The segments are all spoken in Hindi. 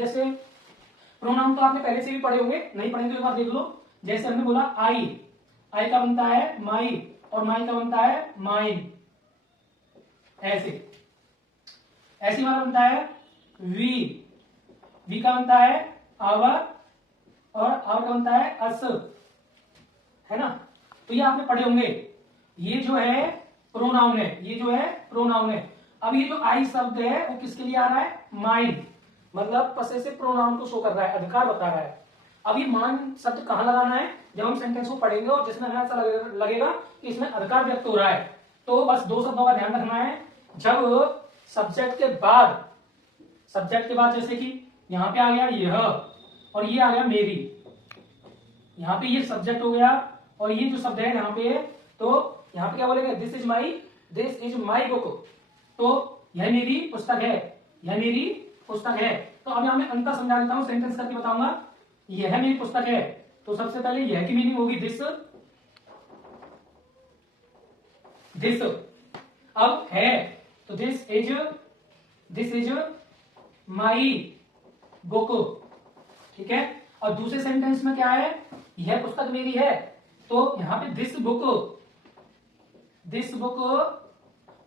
जैसे प्रोनाउन तो आपने पहले से भी पढ़े होंगे, नहीं पढ़े तो एक बार देख लो। जैसे हमने बोला आई का बनता है माई और माई का बनता है माइन, ऐसी वाला बनता है वी का बनता है आवर और आवर का बनता है अस, है ना। तो ये आपने पढ़े होंगे। ये जो है प्रोनाउन है, ये जो है प्रोनाउन है। अब ये जो आई शब्द है वो किसके लिए आ रहा है? माइन, मतलब पसेसिव प्रोनाउन को शो कर रहा है, अधिकार बता रहा है। अब ये मान शब्द कहां लगाना है? जब हम सेंटेंस को पढ़ेंगे और जिसमें हमें ऐसा लगेगा कि इसमें अधिकार व्यक्त हो रहा है, तो बस दो शब्दों का ध्यान रखना है। जब सब्जेक्ट के बाद जैसे कि यहां पे आ गया यह और ये आ गया मेरी, यहां पे ये सब्जेक्ट हो गया और ये जो शब्द है यहां पे, तो यहां पे क्या बोलेंगे? दिस इज माई बुक, तो यह मेरी पुस्तक है, यह मेरी पुस्तक है। तो अब यहां मैं अंतर समझा देता हूं, सेंटेंस करके बताऊंगा। यह मेरी पुस्तक है, तो सबसे पहले यह की मीनिंग होगी दिस। अब है तो दिस इज माई बुक, ठीक है। और दूसरे सेंटेंस में क्या है? यह पुस्तक मेरी है, तो यहां पे दिस बुक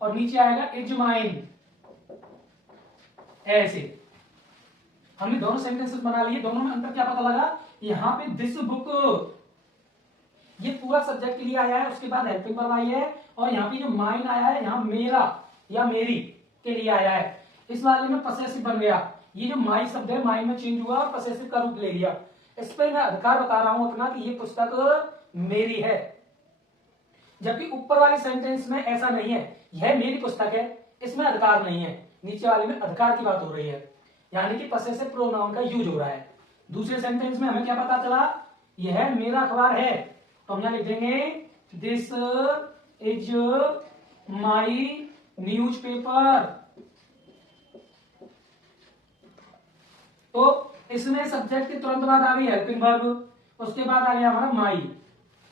और नीचे आएगा इज माइन। ऐसे हमने दोनों सेंटेंसेस बना लिए। दोनों में अंतर क्या पता लगा? यहां पे दिस बुक ये पूरा सब्जेक्ट के लिए आया है, उसके बाद हेल्पिंग वर्ब आई है, और यहाँ पे जो माइन आया है यहाँ मेरा या मेरी के लिए आया है। इस वाले में पसेसिव बन गया। ये जो माई शब्द है माइन में चेंज हुआ और पसेसिव का रूप ले लिया। इस पर मैं अधिकार बता रहा हूं अपना कि ये पुस्तक मेरी है, जबकि ऊपर वाले सेंटेंस में ऐसा नहीं है। यह मेरी पुस्तक है, इसमें अधिकार नहीं है, नीचे वाले में अधिकार की बात हो रही है, यानी कि पसेसिव प्रोनाउन का यूज हो रहा है। दूसरे सेंटेंस में हमें क्या पता चला? यह मेरा अखबार है, तो हम यहां लिख देंगे दिस इज माई न्यूज़पेपर। तो इसमें सब्जेक्ट के तुरंत बाद आ गई हेल्पिंग वर्ब, उसके बाद आ गया हमारा माई,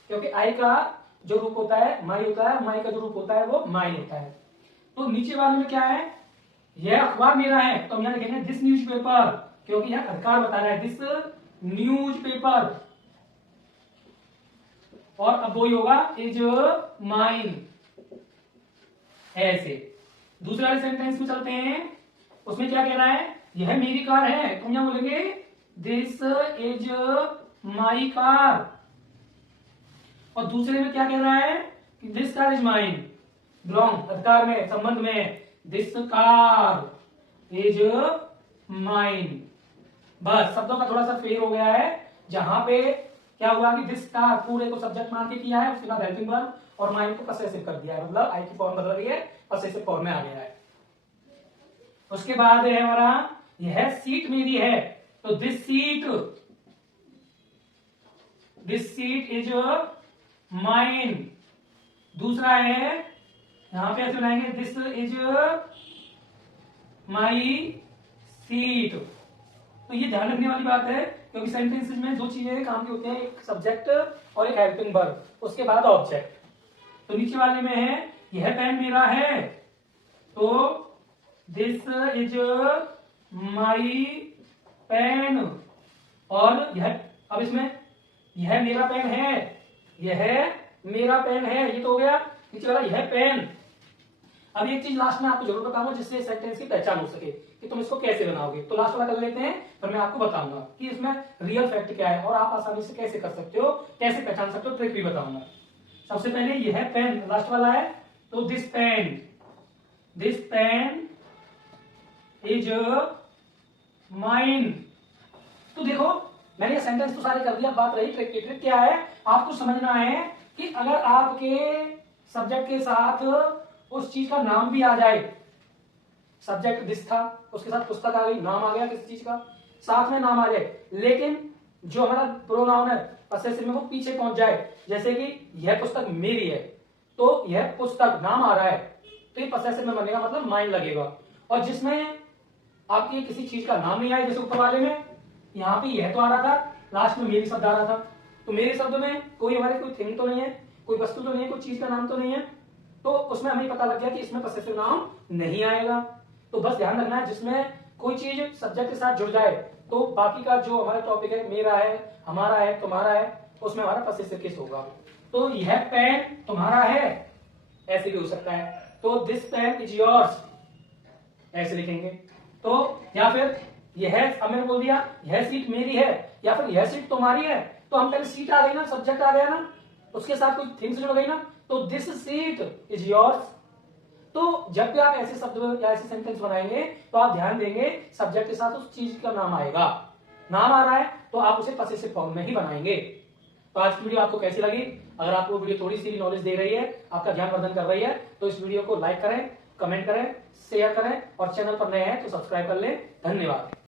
क्योंकि आई का जो रूप होता है माई होता है, माई का जो रूप होता है वो माइन होता है। तो नीचे वाले में क्या है? यह अखबार मेरा है, तो हम यहां लिखेंगे दिस न्यूज़पेपर, क्योंकि यह अधिकार बता रहा है, दिस न्यूज़पेपर। और अब वही होगा इज माइन, ऐसे। दूसरे वाले सेंटेंस में चलते हैं, उसमें क्या कह रहा है? यह मेरी कार है, तो हम यहां बोलेंगे दिस इज माई कार। और दूसरे में क्या कह रहा है? कि this car is mine, belong अधिकार में, संबंध में, दिस कार इज माइन। बस शब्दों का थोड़ा सा फेर हो गया है। जहां पे क्या हुआ कि दिस कार पूरे को सब्जेक्ट मान के किया है, उसके बाद हेल्पिंग वर्ब और माइन को पसेसिव कर दिया है, मतलब आई की फॉर्म बदल रही है, पसेसिव फॉर्म में आ गया है। उसके बाद है हमारा यह सीट मेरी है, तो दिस सीट इज माइन। दूसरा है यहां पे ऐसे बनाएंगे दिस इज माई सीट। तो ये ध्यान रखने वाली बात है, क्योंकि सेंटेंसेस में दो चीजें काम की होती हैं, एक सब्जेक्ट और एक हेल्पिंग वर्ब, उसके बाद ऑब्जेक्ट। तो नीचे वाले में है यह पेन मेरा है, तो दिस इज माई पेन। और यह, अब इसमें यह मेरा पेन है, यह मेरा पेन है, ये तो हो गया नीचे वाला यह पेन। अब एक चीज लास्ट में आपको जरूर बताऊंगा जिससे सेंटेंस की पहचान हो सके कि तुम इसको कैसे बनाओगे। तो लास्ट वाला कर लेते हैं, फिर मैं आपको बताऊंगा कि इसमें रियल फैक्ट क्या है और आप आसानी से कैसे कर सकते हो, कैसे पहचान सकते हो, ट्रिक भी बताऊंगा। सबसे पहले यह पेन लास्ट वाला है, तो दिस पेन इज माइन। तो देखो मैंने ये सेंटेंस तो सारे कर दिया, बात रही ट्रिक की। ट्रिक क्या है? आपको समझना है कि अगर आपके सब्जेक्ट के साथ उस चीज का नाम भी आ जाए, सब्जेक्ट दिस था, उसके साथ पुस्तक आ गई, नाम आ गया किसी चीज का, साथ में नाम आ जाए, लेकिन जो हमारा प्रोनाउन है पसेसिव में वो पीछे पहुंच जाए, जैसे कि यह पुस्तक मेरी है, तो यह पुस्तक नाम आ रहा है, तो ये पसेसिव में बनेगा, मतलब माइन लगेगा। और जिसमें आपकी किसी चीज का नाम नहीं आया, जैसे ऊपर वाले में यहाँ पे यह तो आ रहा था, लास्ट में मेरी शब्द आ रहा था, तो मेरे शब्द में कोई हमारे कोई थिंग तो नहीं है, कोई वस्तु तो नहीं है, कोई चीज का नाम तो नहीं है, तो उसमें हमें पता लग गया कि इसमें पसेसिव नाउन नहीं आएगा। तो बस ध्यान रखना है जिसमें कोई चीज सब्जेक्ट के साथ जुड़ जाए तो बाकी का जो हमारा टॉपिक है, मेरा है, हमारा है, तुम्हारा है, उसमें हमारा पसेसिव केस होगा। तो यह पेन तुम्हारा है, ऐसे भी हो सकता है। तो दिस पेन इज योर्स, ऐसे लिखेंगे। तो या फिर यह, अब मैंने बोल दिया यह सीट मेरी है, या फिर यह सीट तुम्हारी है, तो हम पहले सीट आ गई ना, सब्जेक्ट आ गया ना, उसके साथ कोई थिंग्स जुड़ गई ना, तो दिस सीट इज योर्स। तो जब भी आप ऐसे शब्द या ऐसे सेंटेंस बनाएंगे तो आप ध्यान देंगे सब्जेक्ट के साथ उस चीज का नाम आएगा। नाम आ रहा है तो आप उसे पसेसिव फॉर्म में ही बनाएंगे। तो आज की वीडियो आपको कैसी लगी? अगर आपको वीडियो थोड़ी सी नॉलेज दे रही है, आपका ज्ञान वर्धन कर रही है, तो इस वीडियो को लाइक करें, कमेंट करें, शेयर करें और चैनल पर नए हैं तो सब्सक्राइब कर लें। धन्यवाद।